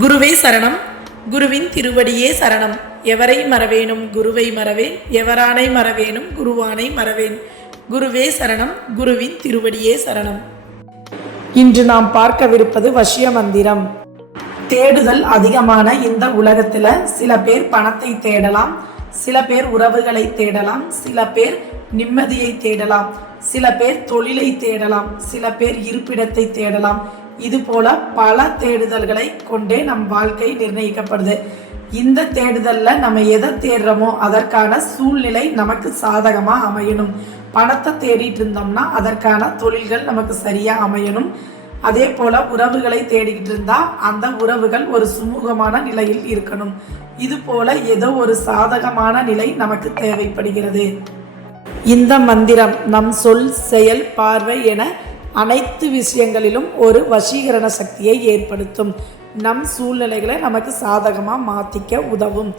குருவே சரணம். குருவின் திருவடியே சரணம். எவரை மறவேனும் குருவை மறவேன். எவரானை மறவேனும் குருவானை மறவேன். குருவே சரணம். குருவின் திருவடியே சரணம். இன்று நாம் பார்க்கவிருப்பது வசிய மந்திரம். தேடுதல் அதிகமான இந்த உலகத்துல சில பேர் பணத்தை தேடலாம் சில பேர் உறவுகளை தேடலாம் சில பேர் நிம்மதியை தேடலாம் சில பேர் தொழிலை தேடலாம் சில பேர் இருப்பிடத்தை தேடலாம். இது போல பல தேடுதல்களை கொண்டே நம் வாழ்க்கை நிர்ணயிக்கப்படுது. இந்த தேடுதல்ல நம்ம எதை தேடுறோமோ அதற்கான சூழ்நிலை நமக்கு சாதகமா அமையணும். பணத்தை தேடிட்டு இருந்தோம்னா அதற்கான தொழில்கள் நமக்கு சரியா அமையணும். அதே போல உறவுகளை தேடிக்கிட்டு இருந்தா அந்த உறவுகள் ஒரு சுமூகமான நிலையில் இருக்கணும். இது போல ஏதோ ஒரு சாதகமான நிலை நமக்கு தேவைப்படுகிறது. இந்த மந்திரம் நம் சொல் செயல் பார்வை என அனைத்து விஷயங்களிலும் ஒரு வசீகரண சக்தியை ஏற்படுத்தும். நம் சூழ்நிலைகளை நமக்கு சாதகமாக மாற்றிக்க உதவும்.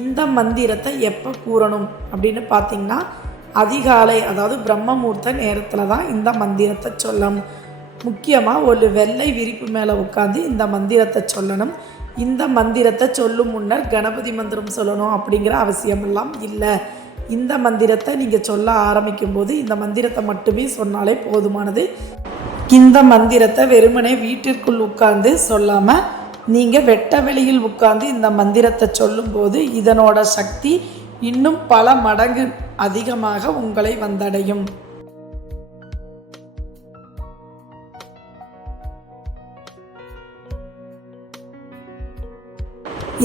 இந்த மந்திரத்தை எப்போ கூறணும் அப்படின்னு பார்த்தீங்கன்னா அதிகாலை அதாவது பிரம்மமூர்த்த நேரத்தில் தான் இந்த மந்திரத்தை சொல்லணும் முக்கியமாக ஒரு வெள்ளை விரிப்பு மேலே உட்காந்து இந்த மந்திரத்தை சொல்லணும். இந்த மந்திரத்தை சொல்லும் முன்னர் கணபதி மந்திரம் சொல்லணும் அப்படிங்கிற அவசியமெல்லாம் இல்லை. இந்த மந்திரத்தை நீங்கள் சொல்ல ஆரம்பிக்கும் போது இந்த மந்திரத்தை மட்டுமே சொன்னாலே போதுமானது. இந்த மந்திரத்தை வெறுமனே வீட்டிற்குள் உட்கார்ந்து சொல்லாமல் நீங்கள் வெட்ட வெளியில் உட்கார்ந்து இந்த மந்திரத்தை சொல்லும்போது இதனோட சக்தி இன்னும் பல மடங்கு அதிகமாக உங்களை வந்தடையும்.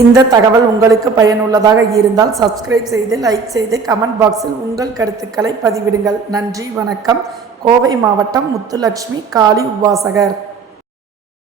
இந்த தகவல் உங்களுக்கு பயனுள்ளதாக இருந்தால் சப்ஸ்கிரைப் செய்து லைக் செய்து கமெண்ட் பாக்ஸில் உங்கள் கருத்துக்களை பதிவிடுங்கள். நன்றி வணக்கம். கோவை மாவட்டம் முத்துலட்சுமி காளி உபாசகர்.